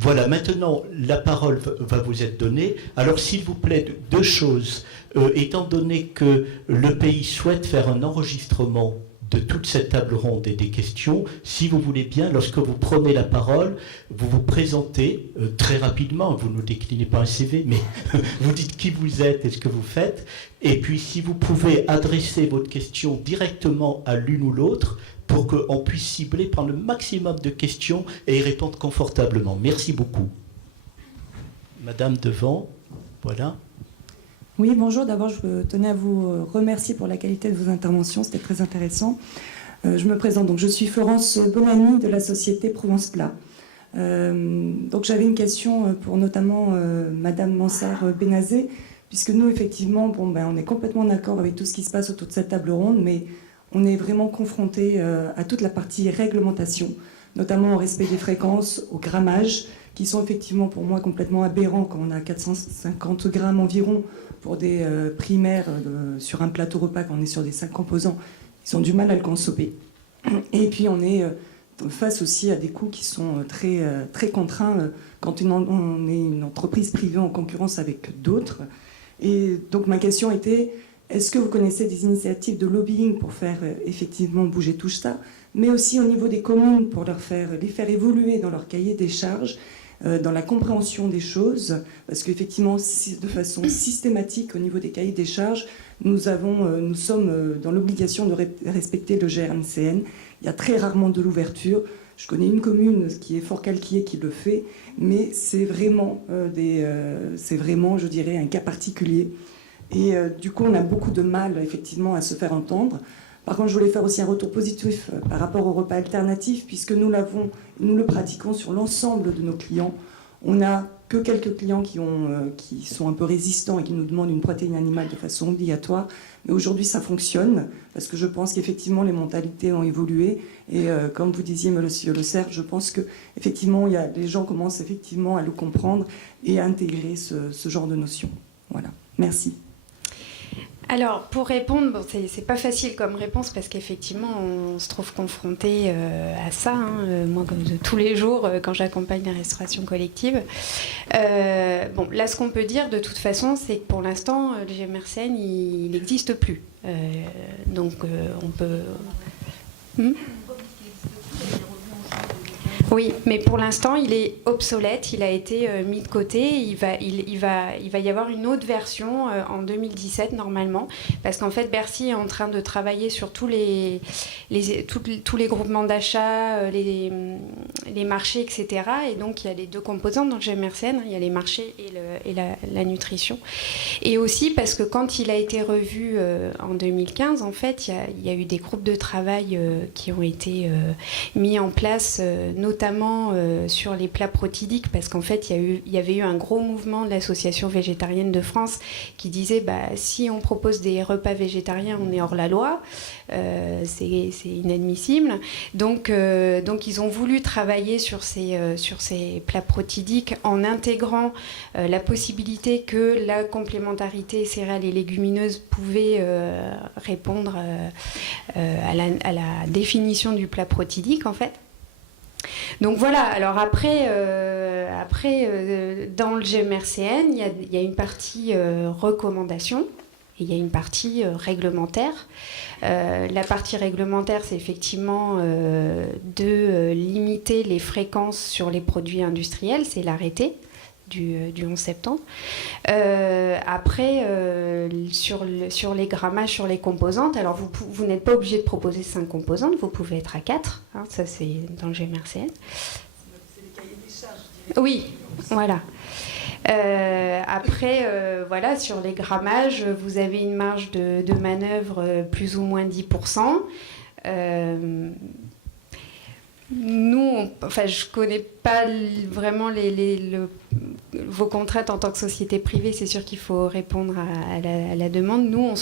Voilà, maintenant, la parole va vous être donnée. Alors, s'il vous plaît, deux choses. Étant donné que le pays souhaite faire un enregistrement de toute cette table ronde et des questions, si vous voulez bien, lorsque vous prenez la parole, vous vous présentez très rapidement, vous ne déclinez pas un CV, mais vous dites qui vous êtes et ce que vous faites, et puis si vous pouvez adresser votre question directement à l'une ou l'autre, pour qu'on puisse cibler, prendre le maximum de questions et y répondre confortablement. Merci beaucoup. Madame devant, voilà. Oui, bonjour. D'abord, je tenais à vous remercier pour la qualité de vos interventions. C'était très intéressant. Je me présente. Donc, je suis Florence Bonani de la société Provence Plat. Donc, j'avais une question pour notamment Madame Mansart-Benazé, puisque nous, effectivement, on est complètement d'accord avec tout ce qui se passe autour de cette table ronde, mais on est vraiment confronté à toute la partie réglementation, notamment au respect des fréquences, au grammage, qui sont effectivement pour moi complètement aberrants quand on a 450 grammes environ pour des primaires sur un plateau repas, quand on est sur des 5 composants, ils ont du mal à le consommer. Et puis on est face aussi à des coûts qui sont très, très contraints quand on est une entreprise privée en concurrence avec d'autres. Et donc ma question était, est-ce que vous connaissez des initiatives de lobbying pour faire effectivement bouger tout ça, mais aussi au niveau des communes pour les faire évoluer dans leur cahier des charges, dans la compréhension des choses, parce qu'effectivement, de façon systématique, au niveau des cahiers des charges, nous sommes dans l'obligation de respecter le GRMCN. Il y a très rarement de l'ouverture. Je connais une commune qui est Fort-Calquier qui le fait, mais c'est vraiment, je dirais, un cas particulier. Et du coup, on a beaucoup de mal, effectivement, à se faire entendre. Par contre, je voulais faire aussi un retour positif par rapport au repas alternatif, puisque nous le pratiquons sur l'ensemble de nos clients. On n'a que quelques clients qui sont un peu résistants et qui nous demandent une protéine animale de façon obligatoire. Mais aujourd'hui, ça fonctionne, parce que je pense qu'effectivement, les mentalités ont évolué. Et comme vous disiez, monsieur Le Cerf, je pense qu'effectivement, les gens commencent effectivement à le comprendre et à intégrer ce genre de notions. Voilà. Merci. Alors, pour répondre, bon, c'est pas facile comme réponse parce qu'effectivement, on se trouve confronté à ça, moi, comme de tous les jours, quand j'accompagne la restauration collective. Bon, là, ce qu'on peut dire, de toute façon, c'est que pour l'instant, le GMRCN, il n'existe plus. Donc, on peut... Oui, mais pour l'instant, il est obsolète, il a été mis de côté. Il va y avoir une autre version en 2017 normalement, parce qu'en fait Bercy est en train de travailler sur tous les groupements d'achat, les marchés, etc. Et donc il y a les deux composantes dans le GMRCN, il y a les marchés et la nutrition. Et aussi parce que quand il a été revu en 2015, en fait, il y a eu des groupes de travail qui ont été mis en place, notamment sur les plats protidiques, parce qu'en fait il y avait eu un gros mouvement de l'association végétarienne de France qui disait si on propose des repas végétariens, on est hors la loi, c'est inadmissible. Donc ils ont voulu travailler sur ces plats protidiques en intégrant la possibilité que la complémentarité céréales et légumineuses pouvait répondre à la définition du plat protidique en fait. Donc voilà, alors après dans le GMRCN, il y a une partie recommandation et il y a une partie réglementaire. La partie réglementaire, c'est effectivement de limiter les fréquences sur les produits industriels, c'est l'arrêté du 11 septembre. Après, sur les grammages, sur les composantes, alors vous n'êtes pas obligé de proposer 5 composantes, vous pouvez être à 4, ça c'est dans le GMRCN. C'est les cahiers des charges, je dirais. Oui, voilà. Après, voilà, sur les grammages, vous avez une marge de manœuvre plus ou moins 10%. Nous, je ne connais pas vraiment vos contraintes en tant que société privée. C'est sûr qu'il faut répondre à la demande. Nous,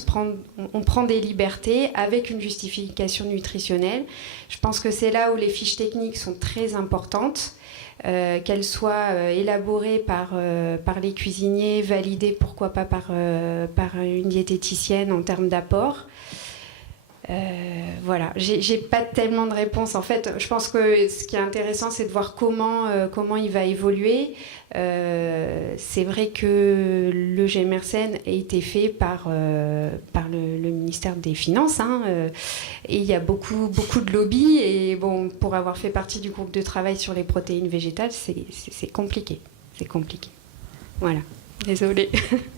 on prend des libertés avec une justification nutritionnelle. Je pense que c'est là où les fiches techniques sont très importantes. Qu'elles soient élaborées par les cuisiniers, validées pourquoi pas par une diététicienne en termes d'apport. Voilà, j'ai pas tellement de réponses. En fait, je pense que ce qui est intéressant, c'est de voir comment il va évoluer. C'est vrai que le GMRCN a été fait par le ministère des Finances, hein, et il y a beaucoup de lobbies. Et bon, pour avoir fait partie du groupe de travail sur les protéines végétales, c'est compliqué. C'est compliqué. Voilà. Désolée.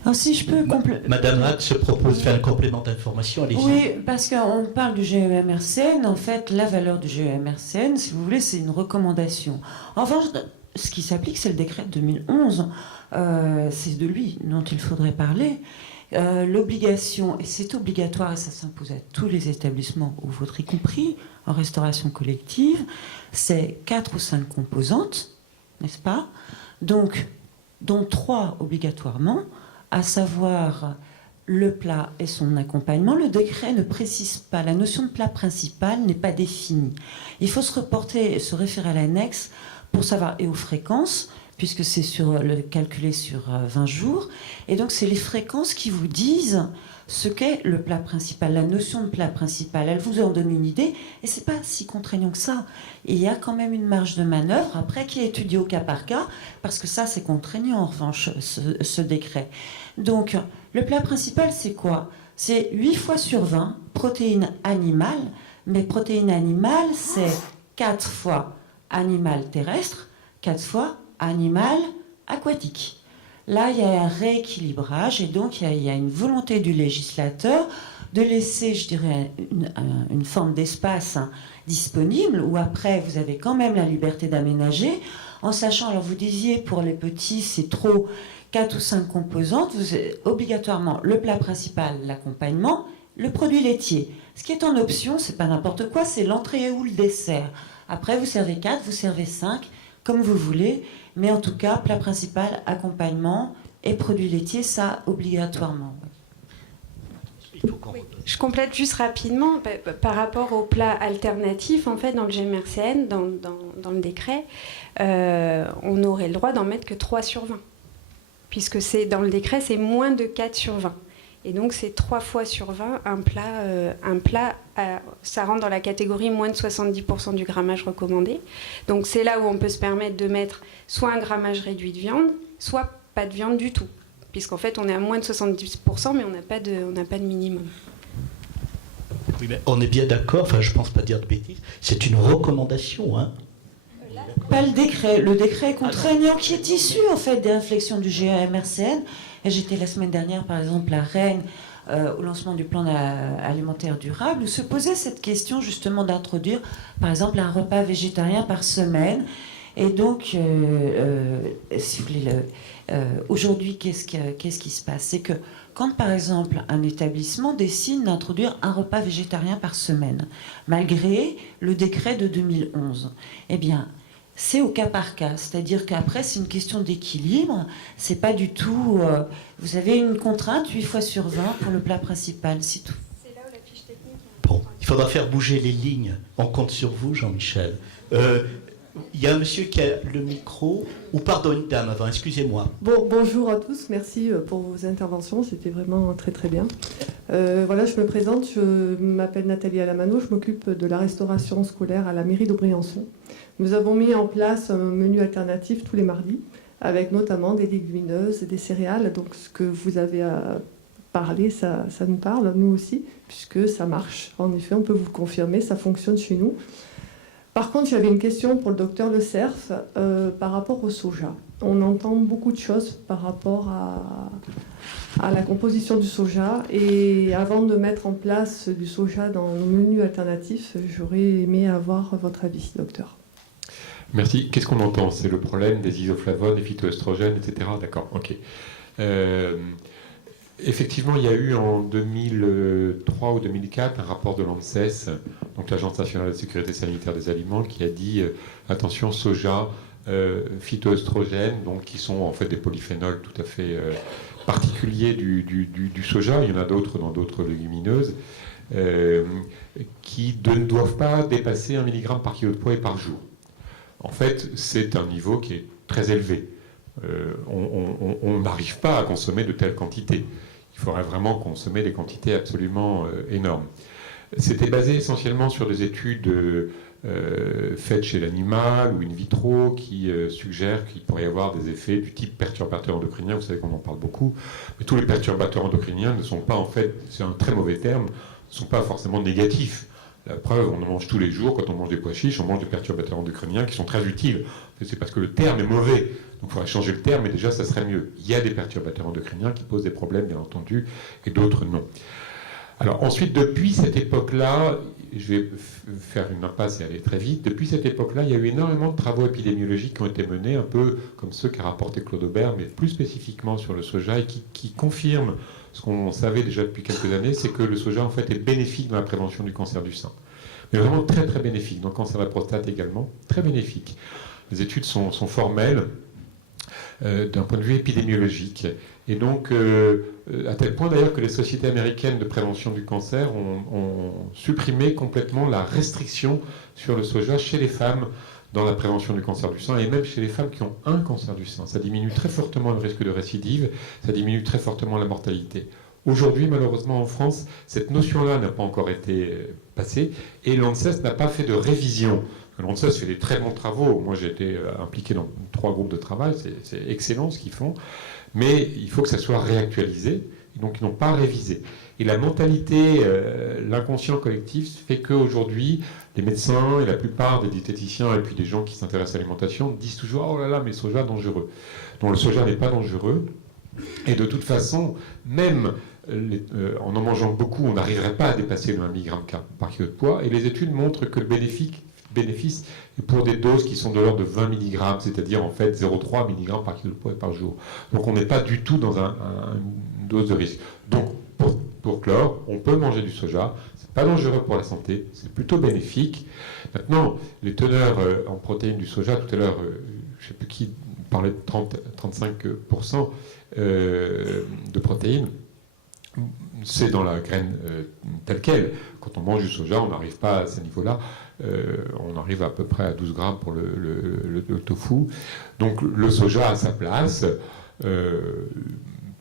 Alors, si je peux Madame Hatt se propose de faire un complément d'information, allez-y. Oui, parce qu'on parle du GEMRCN. En fait, la valeur du GEMRCN, si vous voulez, c'est une recommandation. En revanche, ce qui s'applique, c'est le décret de 2011. C'est de lui dont il faudrait parler. L'obligation, et c'est obligatoire, et ça s'impose à tous les établissements, ou votre y compris, en restauration collective, c'est 4 ou 5 composantes, n'est-ce pas? Donc, dont 3 obligatoirement, à savoir le plat et son accompagnement. Le décret ne précise pas, la notion de plat principal n'est pas définie. Il faut se référer à l'annexe pour savoir, et aux fréquences, puisque c'est calculé sur 20 jours, et donc c'est les fréquences qui vous disent ce qu'est le plat principal, la notion de plat principal. Elle vous en donne une idée, et c'est pas si contraignant que ça. Il y a quand même une marge de manœuvre, après, qui est étudiée au cas par cas, parce que ça, c'est contraignant, en revanche, ce décret. Donc, le plat principal, c'est quoi? C'est 8 fois sur 20 protéines animales, mais protéines animales, c'est 4 fois animal terrestre, 4 fois animal aquatique. Là, il y a un rééquilibrage et donc il y a une volonté du législateur de laisser, je dirais, une forme d'espace disponible où après, vous avez quand même la liberté d'aménager en sachant, alors vous disiez pour les petits, c'est trop 4 ou 5 composantes, vous avez obligatoirement le plat principal, l'accompagnement, le produit laitier. Ce qui est en option, c'est pas n'importe quoi, c'est l'entrée ou le dessert. Après, vous servez 4, vous servez 5, comme vous voulez. Mais en tout cas, plat principal, accompagnement et produits laitiers, ça obligatoirement. Je complète juste rapidement par rapport au plat alternatif. En fait, dans le GMRCN, dans le décret, on aurait le droit d'en mettre que 3 sur 20. Puisque dans le décret, c'est moins de 4 sur 20. Et donc, c'est 3 fois sur 20 un plat ça rentre dans la catégorie moins de 70% du grammage recommandé. Donc, c'est là où on peut se permettre de mettre soit un grammage réduit de viande, soit pas de viande du tout. Puisqu'en fait, on est à moins de 70%, mais on n'a pas de minimum. Oui, mais on est bien d'accord, enfin, je ne pense pas dire de bêtises, c'est une recommandation, hein? Pas le décret. Le décret est contraignant qui est issu, en fait, des réflexions du GMRCN. Et j'étais la semaine dernière, par exemple, à Rennes, au lancement du plan alimentaire durable, où se posait cette question, justement, d'introduire, par exemple, un repas végétarien par semaine. Et donc, si vous voulez, aujourd'hui, qu'est-ce qui se passe? C'est que quand, par exemple, un établissement décide d'introduire un repas végétarien par semaine, malgré le décret de 2011, eh bien, c'est au cas par cas, c'est-à-dire qu'après c'est une question d'équilibre, c'est pas du tout... vous avez une contrainte 8 fois sur 20 pour le plat principal, c'est tout. C'est là où la fiche technique... Bon, il faudra faire bouger les lignes, on compte sur vous Jean-Michel. Il y a un monsieur qui a le micro, ou pardon, une dame avant, excusez-moi. Bonjour à tous, merci pour vos interventions, c'était vraiment très très bien. Voilà, je me présente, je m'appelle Nathalie Alamano, je m'occupe de la restauration scolaire à la mairie d'Aubriançon. Nous avons mis en place un menu alternatif tous les mardis, avec notamment des légumineuses et des céréales. Donc ce que vous avez parlé, ça nous parle, nous aussi, puisque ça marche. En effet, on peut vous le confirmer, ça fonctionne chez nous. Par contre, j'avais une question pour le docteur Le Cerf par rapport au soja. On entend beaucoup de choses par rapport à la composition du soja. Et avant de mettre en place du soja dans nos menus alternatifs, j'aurais aimé avoir votre avis, docteur. Merci. Qu'est-ce qu'on entend? C'est le problème des isoflavones, des phytoestrogènes, etc. D'accord, ok. Effectivement, il y a eu en 2003 ou 2004 un rapport de l'ANSES, donc l'Agence nationale de sécurité sanitaire des aliments, qui a dit attention, soja, phytoestrogènes, donc qui sont en fait des polyphénols tout à fait particuliers du soja. Il y en a d'autres dans d'autres légumineuses. Qui ne doivent pas dépasser 1 mg par kilo de poids et par jour. En fait, c'est un niveau qui est très élevé. On n'arrive pas à consommer de telles quantités. Il faudrait vraiment consommer des quantités absolument énormes. C'était basé essentiellement sur des études faites chez l'animal ou in vitro qui suggèrent qu'il pourrait y avoir des effets du type perturbateur endocrinien. Vous savez qu'on en parle beaucoup, mais tous les perturbateurs endocriniens ne sont pas, en fait, c'est un très mauvais terme, ne sont pas forcément négatifs. La preuve, on en mange tous les jours. Quand on mange des pois chiches, on mange des perturbateurs endocriniens qui sont très utiles. C'est parce que le terme est mauvais. Donc il faudrait changer le terme, et déjà ça serait mieux. Il y a des perturbateurs endocriniens qui posent des problèmes, bien entendu, et d'autres non. Alors ensuite, depuis cette époque-là, je vais faire une impasse et aller très vite. Depuis cette époque-là, il y a eu énormément de travaux épidémiologiques qui ont été menés, un peu comme ceux qu'a rapporté Claude Aubert, mais plus spécifiquement sur le soja, et qui confirment ce qu'on savait déjà depuis quelques années, c'est que le soja en fait est bénéfique dans la prévention du cancer du sein. Mais vraiment très très bénéfique, dans le cancer de la prostate également, très bénéfique. Les études sont formelles d'un point de vue épidémiologique. Et donc, à tel point d'ailleurs que les sociétés américaines de prévention du cancer ont supprimé complètement la restriction sur le soja chez les femmes dans la prévention du cancer du sein, et même chez les femmes qui ont un cancer du sein. Ça diminue très fortement le risque de récidive, ça diminue très fortement la mortalité. Aujourd'hui, malheureusement, en France, cette notion-là n'a pas encore été passée, et l'ANSES n'a pas fait de révision. L'ANSES fait des très bons travaux. Moi, j'ai été impliqué dans 3 groupes de travail, c'est excellent ce qu'ils font, mais il faut que ça soit réactualisé, et donc ils n'ont pas révisé. Et la mentalité, l'inconscient collectif fait qu'aujourd'hui, les médecins et la plupart des diététiciens et puis des gens qui s'intéressent à l'alimentation disent toujours « Oh là là, mais soja dangereux ». Donc le soja n'est pas dangereux. Et de toute façon, même en mangeant beaucoup, on n'arriverait pas à dépasser le 1 mg par kilo de poids. Et les études montrent que le bénéfice est pour des doses qui sont de l'ordre de 20 mg, c'est-à-dire en fait 0,3 mg par kilo de poids par jour. Donc on n'est pas du tout dans une dose de risque. Donc pour clore, on peut manger du soja, c'est pas dangereux pour la santé, c'est plutôt bénéfique. Maintenant, les teneurs en protéines du soja, tout à l'heure, je ne sais plus qui parlait de 35% de protéines, c'est dans la graine telle qu'elle. Quand on mange du soja, on n'arrive pas à ce niveau-là. On arrive à peu près à 12 grammes pour le tofu. Donc le soja a sa place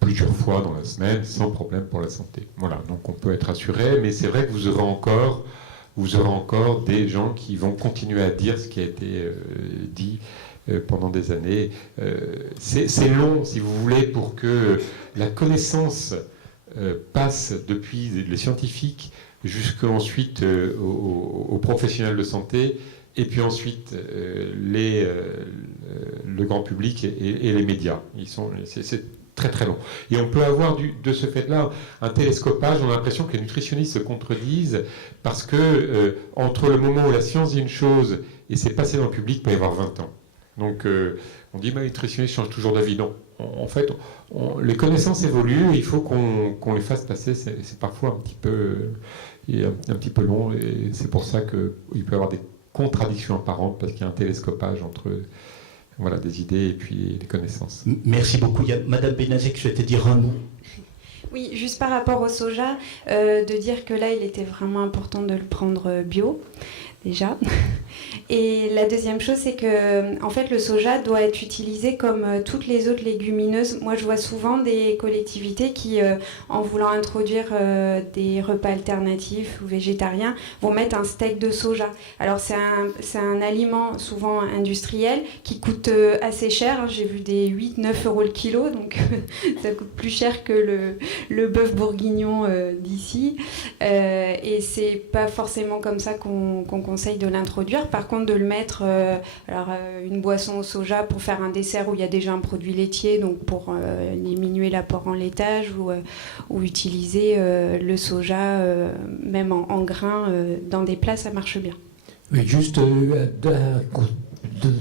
plusieurs fois dans la semaine, sans problème pour la santé. Voilà, donc on peut être assuré, mais c'est vrai que vous aurez encore des gens qui vont continuer à dire ce qui a été dit pendant des années. C'est long, si vous voulez, pour que la connaissance passe depuis les scientifiques jusqu'ensuite aux professionnels de santé, et puis ensuite le grand public et les médias. C'est très très long. Et on peut avoir de ce fait-là un télescopage. On a l'impression que les nutritionnistes se contredisent parce que entre le moment où la science dit une chose et c'est passé dans le public, il peut y avoir 20 ans. Donc on dit les nutritionnistes changent toujours d'avis. Non. En fait, les connaissances évoluent, il faut qu'on les fasse passer. C'est parfois un petit peu long, et c'est pour ça qu'il peut y avoir des contradictions apparentes, parce qu'il y a un télescopage entre des idées et puis des connaissances. Merci beaucoup. Il y a Madame Benazé qui souhaitait dire un mot. Oui, juste par rapport au soja, de dire que là, il était vraiment important de le prendre bio, déjà. Et la deuxième chose, c'est que en fait, le soja doit être utilisé comme toutes les autres légumineuses. Moi, je vois souvent des collectivités qui, en voulant introduire des repas alternatifs ou végétariens, vont mettre un steak de soja. Alors, c'est un aliment souvent industriel qui coûte assez cher. J'ai vu des 8-9 euros le kilo, donc ça coûte plus cher que le bœuf bourguignon d'ici. Et c'est pas forcément comme ça qu'on conseille de l'introduire. Par contre, de le mettre, une boisson au soja pour faire un dessert où il y a déjà un produit laitier, donc pour diminuer l'apport en laitage, ou utiliser le soja même en grains dans des plats, ça marche bien. Oui, juste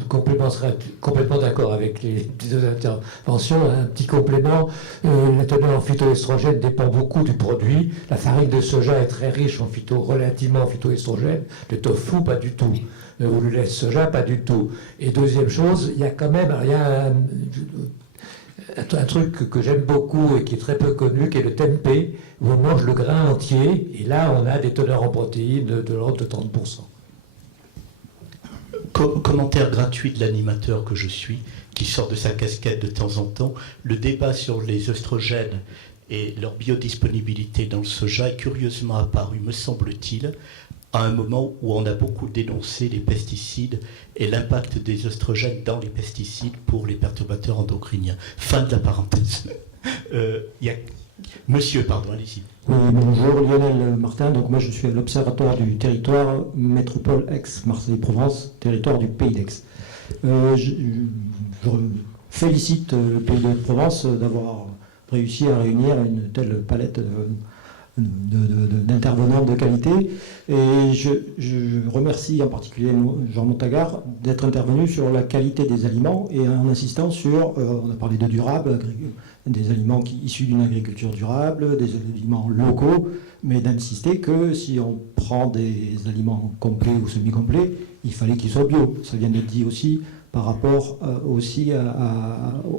complètement d'accord avec les deux interventions. Un petit complément, la teneur en phytoestrogène dépend beaucoup du produit. La farine de soja est très riche en relativement en phytoestrogène. Le tofu, pas du tout. Ou le lait de soja, pas du tout. Et deuxième chose, il y a quand même un truc que j'aime beaucoup et qui est très peu connu, qui est le tempeh, où on mange le grain entier, et là on a des teneurs en protéines de l'ordre de 30%. Commentaire gratuit de l'animateur que je suis, qui sort de sa casquette de temps en temps. Le débat sur les œstrogènes et leur biodisponibilité dans le soja est curieusement apparue, me semble-t-il, à un moment où on a beaucoup dénoncé les pesticides et l'impact des oestrogènes dans les pesticides pour les perturbateurs endocriniens. Fin de la parenthèse. Monsieur, pardon, allez-y. Oui, bonjour, Lionel Martin. Donc moi je suis à l'Observatoire du territoire Métropole Aix-Marseille-Provence, territoire du Pays d'Aix. Je félicite le Pays de Provence d'avoir réussi à réunir une telle palette d'intervenants de qualité. Et je remercie en particulier Jean Montagard d'être intervenu sur la qualité des aliments et en insistant sur, on a parlé de durable, des aliments issus d'une agriculture durable, des aliments locaux, mais d'insister que si on prend des aliments complets ou semi-complets, il fallait qu'ils soient bio. Ça vient d'être dit aussi par rapport aussi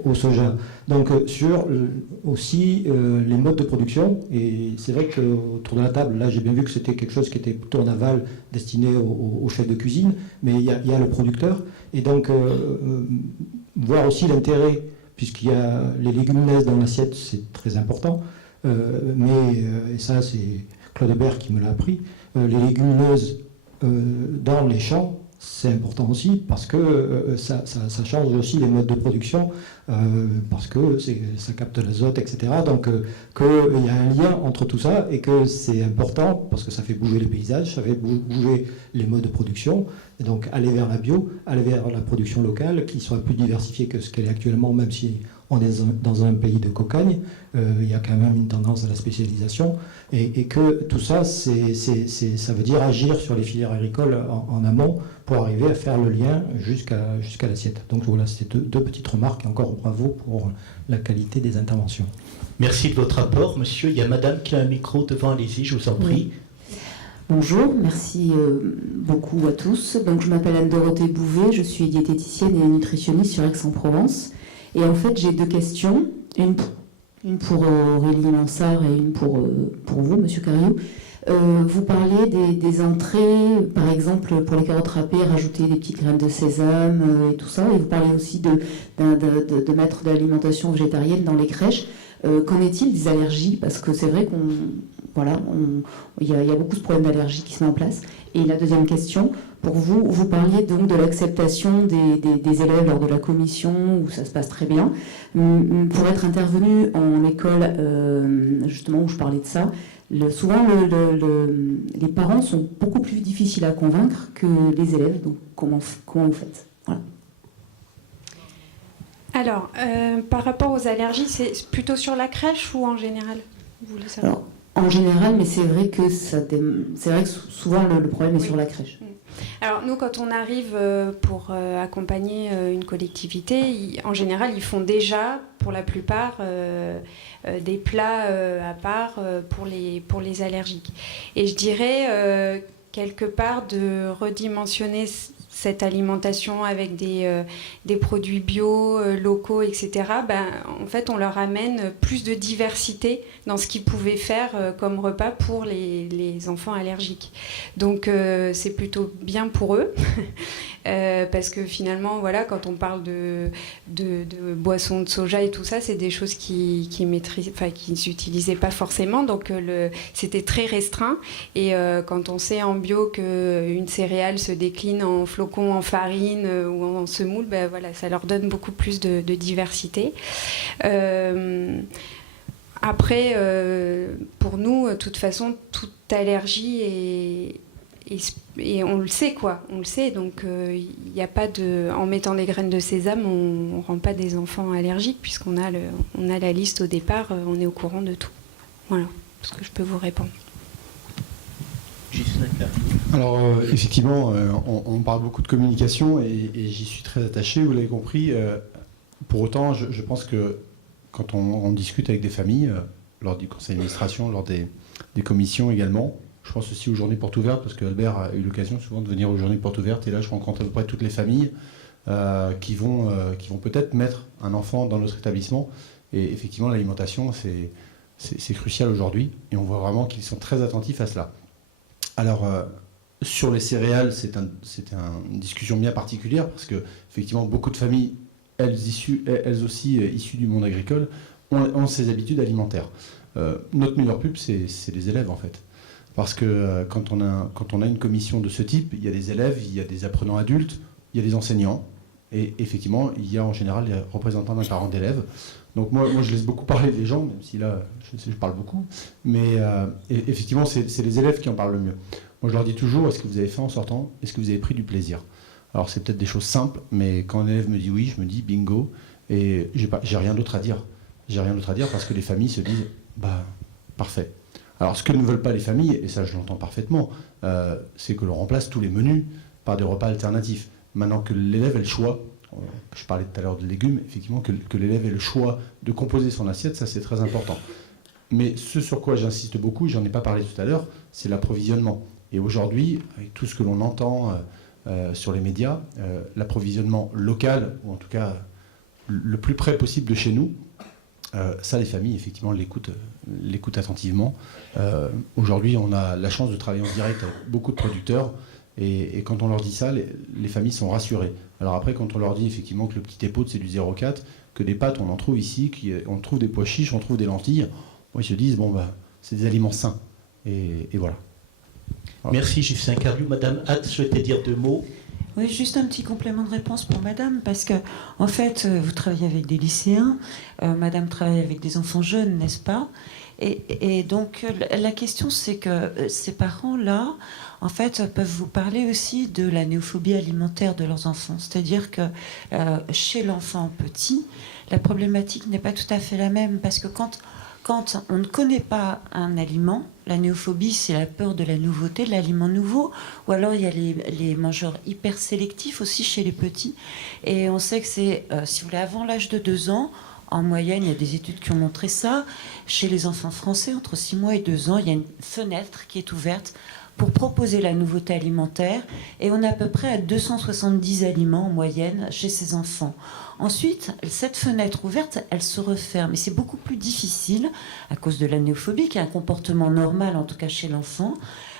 au soja. Donc sur aussi les modes de production, et c'est vrai qu'autour de la table, là j'ai bien vu que c'était quelque chose qui était plutôt en aval, destiné au chef de cuisine, mais il y a le producteur, et donc voir aussi l'intérêt, puisqu'il y a les légumineuses dans l'assiette, c'est très important, et ça c'est Claude Hébert qui me l'a appris, les légumineuses dans les champs, c'est important aussi parce que ça change aussi les modes de production, parce que ça capte l'azote, etc. Donc qu'il y a un lien entre tout ça et que c'est important parce que ça fait bouger les paysages, ça fait bouger les modes de production. Et donc aller vers la bio, aller vers la production locale qui soit plus diversifiée que ce qu'elle est actuellement, même si on est dans un pays de cocagne, il y a quand même une tendance à la spécialisation, et que tout ça, ça veut dire agir sur les filières agricoles en amont pour arriver à faire le lien jusqu'à l'assiette. Donc voilà, c'est deux petites remarques, et encore bravo pour la qualité des interventions. Merci de votre rapport, monsieur. Il y a madame qui a un micro devant, allez-y, je vous en prie. Oui. Bonjour, merci beaucoup à tous. Donc, je m'appelle Anne-Dorothée Bouvet, je suis diététicienne et nutritionniste sur Aix-en-Provence. Et en fait, j'ai deux questions, une pour Aurélie Mansart et une pour vous, monsieur Cariou. Vous parliez des entrées, par exemple, pour les carottes râpées, rajouter des petites graines de sésame et tout ça. Et vous parlez aussi de mettre de l'alimentation végétarienne dans les crèches. Qu'en est-il des allergies? Parce que c'est vrai qu'il y a beaucoup de problèmes d'allergie qui se mettent en place. Et la deuxième question, pour vous, vous parliez donc de l'acceptation des élèves lors de la commission, où ça se passe très bien. Pour être intervenu en école, justement, où je parlais de ça, souvent les parents sont beaucoup plus difficiles à convaincre que les élèves. Donc comment vous faites? Voilà. Alors, par rapport aux allergies, c'est plutôt sur la crèche ou en général? Vous voulez savoir? Alors, en général, mais c'est vrai que souvent le problème est sur la crèche. Alors nous, quand on arrive pour accompagner une collectivité, en général, ils font déjà, pour la plupart, des plats à part pour les allergiques. Et je dirais, quelque part, de redimensionner cette alimentation avec des produits bio, locaux, etc., en fait, on leur amène plus de diversité dans ce qu'ils pouvaient faire comme repas pour les enfants allergiques. Donc, c'est plutôt bien pour eux, parce que finalement, voilà, quand on parle de boissons de soja et tout ça, c'est des choses qu'ils n'utilisaient pas forcément, donc c'était très restreint. Et quand on sait en bio qu'une céréale se décline en flocons, en farine ou en semoule, voilà, ça leur donne beaucoup plus de diversité. Après, pour nous, de toute façon, toute allergie et on le sait, quoi. On le sait, donc il n'y a pas de... En mettant des graines de sésame, on ne rend pas des enfants allergiques, puisqu'on a la liste au départ, on est au courant de tout. Voilà ce que je peux vous répondre. Alors effectivement, on parle beaucoup de communication et j'y suis très attaché, vous l'avez compris. Pour autant, je pense que quand on discute avec des familles, lors du conseil d'administration, lors des commissions également, je pense aussi aux journées portes ouvertes, parce qu'Albert a eu l'occasion souvent de venir aux journées portes ouvertes, et là je rencontre à peu près toutes les familles qui vont peut-être mettre un enfant dans notre établissement. Et effectivement, l'alimentation, c'est crucial aujourd'hui, et on voit vraiment qu'ils sont très attentifs à cela. Alors, sur les céréales, c'est une discussion bien particulière, parce que effectivement, beaucoup de familles, elles aussi issues du monde agricole, ont ces habitudes alimentaires. Notre meilleur pub, c'est les élèves, en fait. Parce que quand on a une commission de ce type, il y a des élèves, il y a des apprenants adultes, il y a des enseignants, et effectivement, il y a en général les représentants d'un parent d'élèves. Donc moi, je laisse beaucoup parler les gens, même si là, je parle beaucoup. Mais effectivement, c'est les élèves qui en parlent le mieux. Moi, je leur dis toujours, est-ce que vous avez faim en sortant? Est-ce que vous avez pris du plaisir? Alors, c'est peut-être des choses simples, mais quand un élève me dit oui, je me dis bingo, et j'ai rien d'autre à dire. J'ai rien d'autre à dire parce que les familles se disent, bah, parfait. Alors, ce que ne veulent pas les familles, et ça, je l'entends parfaitement, c'est que l'on remplace tous les menus par des repas alternatifs. Maintenant que l'élève ait le choix, je parlais tout à l'heure de légumes, effectivement, que l'élève ait le choix de composer son assiette, ça, c'est très important. Mais ce sur quoi j'insiste beaucoup, et j'en ai pas parlé tout à l'heure, c'est l'approvisionnement. Et aujourd'hui, avec tout ce que l'on entend sur les médias, l'approvisionnement local, ou en tout cas le plus près possible de chez nous, ça, les familles, effectivement, l'écoutent attentivement. Aujourd'hui, on a la chance de travailler en direct avec beaucoup de producteurs, et quand on leur dit ça, les familles sont rassurées. Alors après, quand on leur dit effectivement que le petit épaule, c'est du 0,4, que des pâtes, on en trouve ici, on trouve des pois chiches, on trouve des lentilles, ils se disent, bon, bah, c'est des aliments sains. Et voilà. Merci Gilles Saint-Cariou. Madame Hatt souhaitait dire 2 mots. Oui, juste un petit complément de réponse pour Madame, parce que en fait, vous travaillez avec des lycéens, Madame travaille avec des enfants jeunes, n'est-ce pas? Et donc la question, c'est que ces parents-là, en fait, peuvent vous parler aussi de la néophobie alimentaire de leurs enfants. C'est-à-dire que chez l'enfant petit, la problématique n'est pas tout à fait la même, parce que quand on ne connaît pas un aliment, la néophobie, c'est la peur de la nouveauté, de l'aliment nouveau, ou alors il y a les mangeurs hyper sélectifs aussi chez les petits. Et on sait que c'est, si vous voulez, avant l'âge de 2 ans, en moyenne, il y a des études qui ont montré ça, chez les enfants français, entre 6 mois et 2 ans, il y a une fenêtre qui est ouverte pour proposer la nouveauté alimentaire, et on est à peu près à 270 aliments en moyenne chez ces enfants. Ensuite, cette fenêtre ouverte, elle se referme, et c'est beaucoup plus difficile, à cause de la néophobie, qui est un comportement normal, en tout cas chez l'enfant,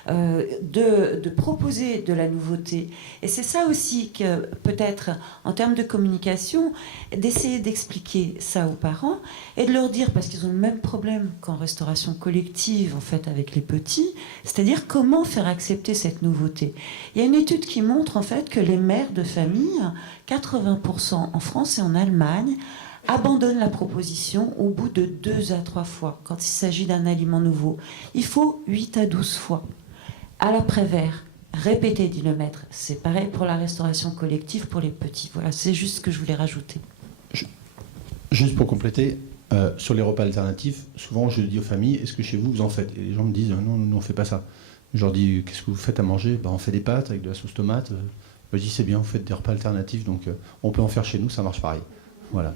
de proposer de la nouveauté. Et c'est ça aussi que, peut-être, en termes de communication, d'essayer d'expliquer ça aux parents, et de leur dire, parce qu'ils ont le même problème qu'en restauration collective, en fait, avec les petits, c'est-à-dire comment faire accepter cette nouveauté. Il y a une étude qui montre, en fait, que les mères de famille, 80% en France et en Allemagne, abandonnent la proposition au bout de 2 à 3 fois, quand il s'agit d'un aliment nouveau. Il faut 8 à 12 fois. À l'après-vert, répétez, dit le maître. C'est pareil pour la restauration collective pour les petits. Voilà, c'est juste ce que je voulais rajouter. Juste pour compléter, sur les repas alternatifs, souvent je dis aux familles, est-ce que chez vous, vous en faites? Et les gens me disent, non, nous on ne fait pas ça. Je leur dis, qu'est-ce que vous faites à manger? On fait des pâtes avec de la sauce tomate. Je dis, c'est bien, vous faites des repas alternatifs, donc on peut en faire chez nous, ça marche pareil. Voilà.